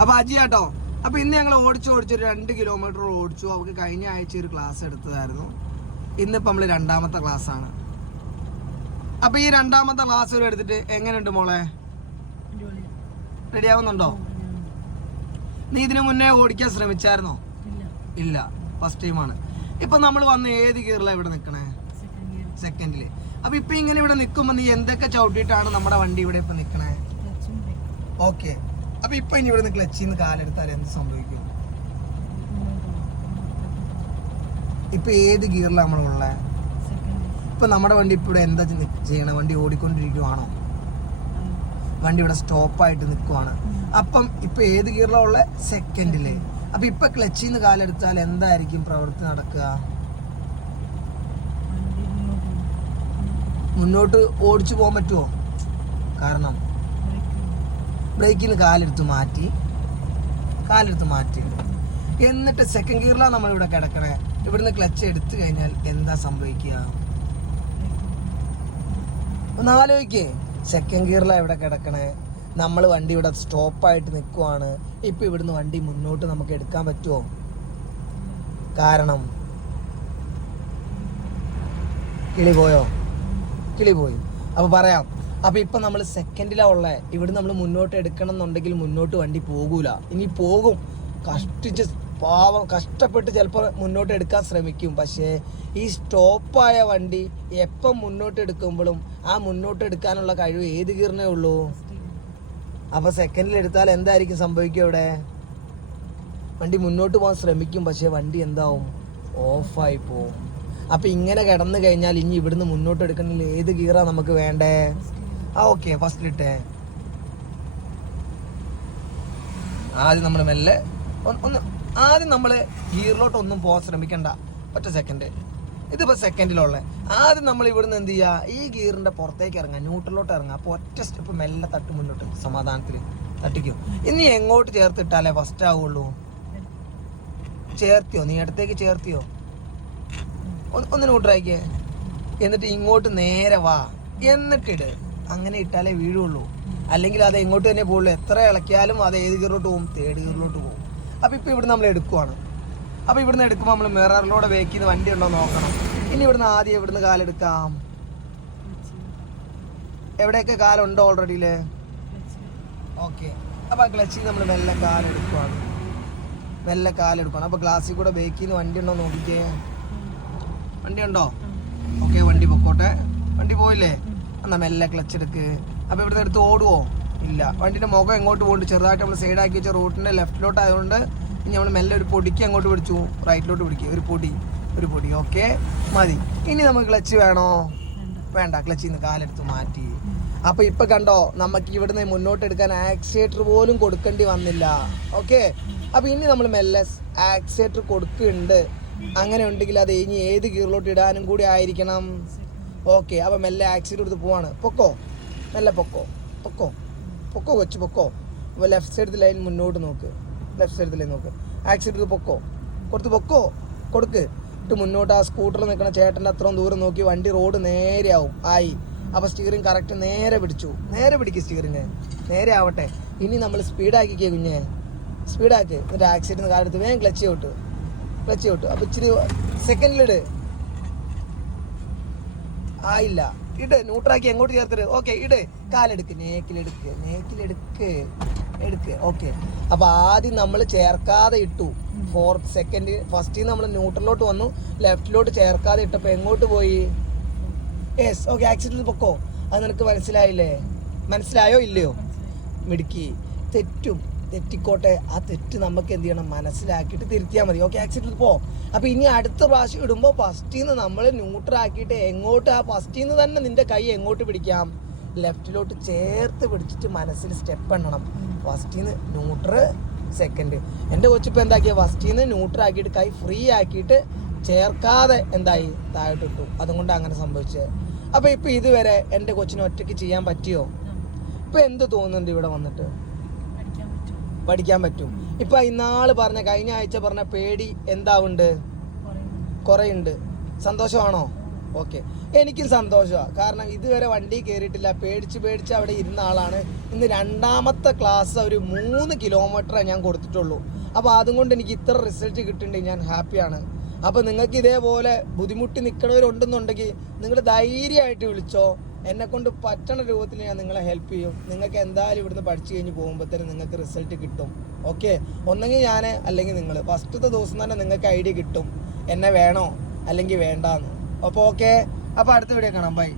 അപ്പൊ അജിയാട്ടോ, അപ്പൊ ഇന്ന് ഞങ്ങൾ ഓടിച്ചു 2 കിലോമീറ്റർ ഓടിച്ചു. അവർക്ക് കഴിഞ്ഞ ആഴ്ച ഒരു ക്ലാസ് എടുത്തതായിരുന്നു. ഇന്നിപ്പോ നമ്മള് 2ാമത്തെ ക്ലാസ് ആണ്. അപ്പൊ ഈ 2ാമത്തെ ക്ലാസ് എടുത്തിട്ട് എങ്ങനെയുണ്ട് മോളെ? റെഡി ആവുന്നുണ്ടോ? നീ ഇതിനു മുന്നേ ഓടിക്കാൻ ശ്രമിച്ചായിരുന്നോ? ഇല്ല, ഫസ്റ്റ് ടൈമാണ്. ഇപ്പൊ നമ്മൾ വന്ന് ഏത് ഗിയറിലാണ് ഇവിടെ നിക്കണേ? സെക്കൻഡില്. അപ്പൊ ഇപ്പൊ ഇങ്ങനെ ഇവിടെ നിക്കുമ്പോ നീ എന്തൊക്കെ ചവിട്ടിയിട്ടാണ് നമ്മുടെ വണ്ടി ഇവിടെ ഇപ്പൊ നിക്കണേ? ഓക്കെ. അപ്പൊ ഇപ്പൊ ഇനി ഇവിടെ ക്ലച്ചിന്ന് കാലെടുത്താൽ എന്ത് സംഭവിക്കും? ഇപ്പൊ ഏത് ഗിയറിലാണ് നമ്മളുള്ളേ? ഇപ്പൊ നമ്മുടെ വണ്ടി ഇപ്പൊ ഇവിടെ എന്താ ചെയ്യണേ? വണ്ടി ഓടിക്കൊണ്ടിരിക്കുവാണോ? വണ്ടി ഇവിടെ സ്റ്റോപ്പായിട്ട് നിൽക്കുവാണ്. അപ്പം ഇപ്പൊ ഏത് ഗിയറിലാണ് ഉള്ളേ? സെക്കൻഡില്. അപ്പൊ ഇപ്പൊ ക്ലച്ചിന്ന് കാലെടുത്താൽ എന്തായിരിക്കും പ്രവൃത്തി നടക്കുക? മുന്നോട്ട് ഓടിച്ചു പോകാൻ പറ്റുമോ? കാരണം ബ്രേക്കിന്ന് കാലെടുത്ത് മാറ്റി എന്നിട്ട് സെക്കൻഡ് ഗിയറിലാണ് നമ്മളിവിടെ കിടക്കണേ. ഇവിടുന്ന് ക്ലച്ച് എടുത്തു കഴിഞ്ഞാൽ എന്താ സംഭവിക്കുക? ഒന്ന് ആലോചിക്കേ. സെക്കൻഡ് ഗിയറിലാണ് ഇവിടെ കിടക്കണേ. നമ്മൾ വണ്ടി ഇവിടെ സ്റ്റോപ്പായിട്ട് നിൽക്കുവാണ്. ഇപ്പൊ ഇവിടുന്ന് വണ്ടി മുന്നോട്ട് നമുക്ക് എടുക്കാൻ പറ്റുമോ? കാരണം കിളി പോയി. അപ്പൊ പറയാം. അപ്പൊ ഇപ്പൊ നമ്മൾ സെക്കൻഡിലാ ഉള്ളേ. ഇവിടെ നമ്മൾ മുന്നോട്ട് എടുക്കണം എന്നുണ്ടെങ്കിൽ മുന്നോട്ട് വണ്ടി പോകൂല. ഇനി പോകും, കഷ്ടപ്പെട്ട് ചിലപ്പോൾ മുന്നോട്ട് എടുക്കാൻ ശ്രമിക്കും. പക്ഷേ ഈ സ്റ്റോപ്പായ വണ്ടി എപ്പം മുന്നോട്ട് എടുക്കുമ്പോഴും ആ മുന്നോട്ട് എടുക്കാനുള്ള കഴിവ് ഏത് ഗിയറിനേ ഉള്ളൂ? അപ്പൊ സെക്കൻഡിൽ എടുത്താൽ എന്തായിരിക്കും സംഭവിക്കുക? ഇവിടെ വണ്ടി മുന്നോട്ട് പോകാൻ ശ്രമിക്കും, പക്ഷെ വണ്ടി എന്താവും? ഓഫായി പോവും. അപ്പൊ ഇങ്ങനെ കിടന്നു കഴിഞ്ഞാൽ ഇനി ഇവിടുന്ന് മുന്നോട്ട് എടുക്കണമെങ്കിൽ ഏത് ഗിയറാ നമുക്ക് വേണ്ടേ? ഓക്കെ, ഫസ്റ്റിലിട്ടെ. ആദ്യം നമ്മൾ മെല്ലെ ആദ്യം നമ്മള് ഗിയറിലോട്ടൊന്നും പോകാൻ ശ്രമിക്കണ്ട. ഒറ്റ സെക്കൻഡ്. ഇതിപ്പോ സെക്കൻഡിലുള്ള ആദ്യം നമ്മൾ ഇവിടുന്ന് എന്ത് ചെയ്യാ? ഈ ഗിയറിന്റെ പുറത്തേക്ക് ഇറങ്ങാം, ന്യൂട്രലിലോട്ട് ഇറങ്ങാം. അപ്പൊ ഒറ്റ സ്റ്റെപ്പ് മെല്ലെ തട്ട് മുന്നോട്ട് സമാധാനത്തില് തട്ടിക്കും. ഇനി എങ്ങോട്ട് ചേർത്തിട്ടാലേ ഫസ്റ്റ് ആവുള്ളൂ? ചേർത്തിയോ? നീ അടുത്തേക്ക് ചേർത്തിയോ? ഒന്ന് ന്യൂട്രായിക്കേ. എന്നിട്ട് ഇങ്ങോട്ട് നേരെ വാ, എന്നിട്ടിട്. അങ്ങനെ ഇട്ടാലേ വീഴുള്ളൂ. അല്ലെങ്കിൽ അത് എങ്ങോട്ട് തന്നെ പോകുള്ളൂ. എത്ര ഇളക്കിയാലും അത് ഏത് ഗിയറിലോട്ട് പോകും? തേർഡ് ഗിയറിലോട്ട് പോകും. അപ്പൊ ഇപ്പൊ ഇവിടെ നമ്മൾ എടുക്കുവാണ്. അപ്പൊ ഇവിടുന്ന് എടുക്കുമ്പോൾ നമ്മൾ മിററിലൂടെ വേക്കുന്ന വണ്ടി ഉണ്ടോ നോക്കണം. ഇനി ഇവിടുന്ന് ആദ്യം ഇവിടുന്ന് കാലെടുക്കാം. എവിടെയൊക്കെ കാലുണ്ടോ ഓൾറെഡിയില്? ഓക്കെ. അപ്പൊ ആ ക്ലച്ചിൽ നമ്മൾ മെല്ലെ കാലെടുക്കുവാണ്. അപ്പൊ ഗ്ലാസ്സിൽ കൂടെ ബേക്കിന്ന് വണ്ടി ഉണ്ടോ നോക്കിക്കേ. വണ്ടി ഉണ്ടോ? ഓക്കെ, വണ്ടി പൊക്കോട്ടെ. വണ്ടി പോയില്ലേ? എന്നാ മെല്ലെ ക്ലച്ച് എടുക്ക്. അപ്പൊ ഇവിടുന്ന് എടുത്ത് ഓടുവോ? ഇല്ല. വണ്ടിന്റെ മുഖം എങ്ങോട്ട് പോകുന്നുണ്ട്? ചെറുതായിട്ട് നമ്മൾ സൈഡാക്കി വെച്ച റൂട്ടിന്റെ ലെഫ്റ്റിലോട്ട് ആയതുകൊണ്ട് ഇനി നമ്മൾ മെല്ലെ ഒരു പൊടിക്ക് അങ്ങോട്ട് പിടിച്ചു, റൈറ്റിലോട്ട് പിടിക്കുക. ഒരു പൊടി. ഓക്കെ, മതി. ഇനി നമുക്ക് ക്ലച്ച് വേണോ? വേണ്ട. ക്ലച്ചിൽ നിന്ന് കാലെടുത്ത് മാറ്റി. അപ്പൊ ഇപ്പൊ കണ്ടോ, നമുക്ക് ഇവിടുന്ന് മുന്നോട്ട് എടുക്കാൻ ആക്സിലേറ്റർ പോലും കൊടുക്കേണ്ടി വന്നില്ല. ഓക്കെ. അപ്പൊ ഇനി നമ്മൾ മെല്ലെ ആക്സിലേറ്റർ കൊടുക്കുന്നുണ്ട്. അങ്ങനെ ഉണ്ടെങ്കിൽ അത് ഇനി ഏത് ഗിയറിലോട്ട് ഇടാനും കൂടി ആയിരിക്കണം. ഓക്കെ. അപ്പൊ മെല്ലെ ആക്സിലേറ്റർ എടുത്ത് പോവാണ്. പൊക്കോ, മെല്ലെ പൊക്കോ. കൊച്ചു പൊക്കോ. അപ്പൊ ലെഫ്റ്റ് സൈഡ് ലൈൻ മുന്നോട്ട് നോക്ക്. ആക്സിലേറ്റർ പൊക്കോ. കൊടുക്ക്. ഇട്ട് മുന്നോട്ട് ആ സ്കൂട്ടറിൽ നിൽക്കുന്ന ചേട്ടൻ്റെ അത്രയും ദൂരം നോക്കി വണ്ടി റോഡ് നേരെ ആവും. ആയി. അപ്പൊ സ്റ്റിയറിംഗ് കറക്റ്റ് നേരെ പിടിക്കും. സ്റ്റിയറിംഗ് നേരെ ആവട്ടെ. ഇനി നമ്മൾ സ്പീഡാക്കിക്കേ കുഞ്ഞെ. സ്പീഡാക്ക്. എന്നിട്ട് ആക്സിഡന്റ് കാലെടുത്ത് വേഗം ക്ലച്ച് ഔട്ട്. അപ്പൊ ഇച്ചിരി സെക്കൻഡിലിട്. ആയില്ല. ഇട്. ന്യൂട്രാക്കി എങ്ങോട്ട് ചേർത്തിട്ട്. ഓക്കെ, ഇട്. കാലെടുക്ക്. നേക്കിലെടുക്ക്. ഓക്കെ. അപ്പൊ ആദ്യം നമ്മൾ ചേർക്കാതെ ഇട്ടു. 4 സെക്കൻഡ്. ഫസ്റ്റ് നമ്മൾ ന്യൂട്രലിലോട്ട് വന്നു, ലെഫ്റ്റിലോട്ട് ചേർക്കാതെ ഇട്ടപ്പോ എങ്ങോട്ട് പോയി? യെസ്. ഓക്കെ. ആക്സിഡന്റ് പൊക്കോ. അത് നിനക്ക് മനസ്സിലായോ ഇല്ലയോ? മിടുക്കി. തെറ്റിക്കോട്ടെ. ആ തെറ്റ് നമുക്ക് എന്ത് ചെയ്യണം? മനസ്സിലാക്കിയിട്ട് തിരുത്തിയാൽ മതി. ഓക്കെ, ആക്സിഡന്റ് പോ. അപ്പൊ ഇനി അടുത്ത പ്രാവശ്യം ഇടുമ്പോൾ ഫസ്റ്റിന്ന് നമ്മൾ ന്യൂട്രാക്കിയിട്ട് എങ്ങോട്ട്? ആ ഫസ്റ്റിന്ന് തന്നെ നിന്റെ കൈ എങ്ങോട്ട് പിടിക്കാം? ലെഫ്റ്റിലോട്ട് ചേർത്ത് പിടിച്ചിട്ട് മനസ്സിൽ സ്റ്റെപ്പ് എണ്ണണം. ഫസ്റ്റിന്ന് ന്യൂട്രൽ, സെക്കൻഡ്. എൻ്റെ കൊച്ചിപ്പോൾ എന്താക്കിയ? ഫസ്റ്റിന്ന് ന്യൂട്രാക്കിയിട്ട് കൈ ഫ്രീ ആക്കിയിട്ട് ചേർക്കാതെ എന്തായി? താഴോട്ടിട്ടു. അതുകൊണ്ട് അങ്ങനെ സംഭവിച്ചത്. അപ്പൊ ഇപ്പൊ ഇതുവരെ എൻ്റെ കൊച്ചിന് ഒറ്റയ്ക്ക് ചെയ്യാൻ പറ്റിയോ? ഇപ്പൊ എന്ത് തോന്നുന്നുണ്ട് ഇവിടെ വന്നിട്ട്? പഠിക്കാൻ പറ്റും. ഇപ്പൊ കഴിഞ്ഞ ആഴ്ച പറഞ്ഞ പേടി എന്താവുണ്ട്? കുറയുണ്ട്. സന്തോഷമാണോ? ഓക്കെ, എനിക്കും സന്തോഷമാണ്. കാരണം ഇതുവരെ വണ്ടി കയറിയിട്ടില്ല, പേടിച്ച് അവിടെ ഇരുന്ന ആളാണ്. ഇന്ന് 2ാമത്തെ ക്ലാസ് ഒരു 3 കിലോമീറ്ററേ ഞാൻ കൊടുത്തിട്ടുള്ളൂ. അപ്പോൾ അതും കൊണ്ട് എനിക്ക് ഇത്ര റിസൾട്ട് കിട്ടുന്നുണ്ടെങ്കിൽ ഞാൻ ഹാപ്പിയാണ്. അപ്പോൾ നിങ്ങൾക്ക് ഇതേപോലെ ബുദ്ധിമുട്ടി നിൽക്കുന്നവരുണ്ടെന്നുണ്ടെങ്കിൽ നിങ്ങൾ ധൈര്യമായിട്ട് വിളിച്ചോ. എന്നെക്കൊണ്ട് പറ്റണ രൂപത്തിൽ ഞാൻ നിങ്ങളെ ഹെൽപ്പ് ചെയ്യും. നിങ്ങൾക്ക് എന്തായാലും ഇവിടുന്ന് പഠിച്ചു കഴിഞ്ഞ് പോകുമ്പോഴത്തേനും നിങ്ങൾക്ക് റിസൾട്ട് കിട്ടും. ഓക്കെ, ഒന്നെങ്കിൽ ഞാൻ അല്ലെങ്കിൽ നിങ്ങൾ ഫസ്റ്റത്തെ ദിവസം തന്നെ നിങ്ങൾക്ക് ഐഡിയ കിട്ടും എന്നെ വേണോ അല്ലെങ്കിൽ വേണ്ടാന്ന്. അപ്പോൾ ഓക്കെ, അപ്പോൾ അടുത്ത വീഡിയോ കാണാം. ബൈ.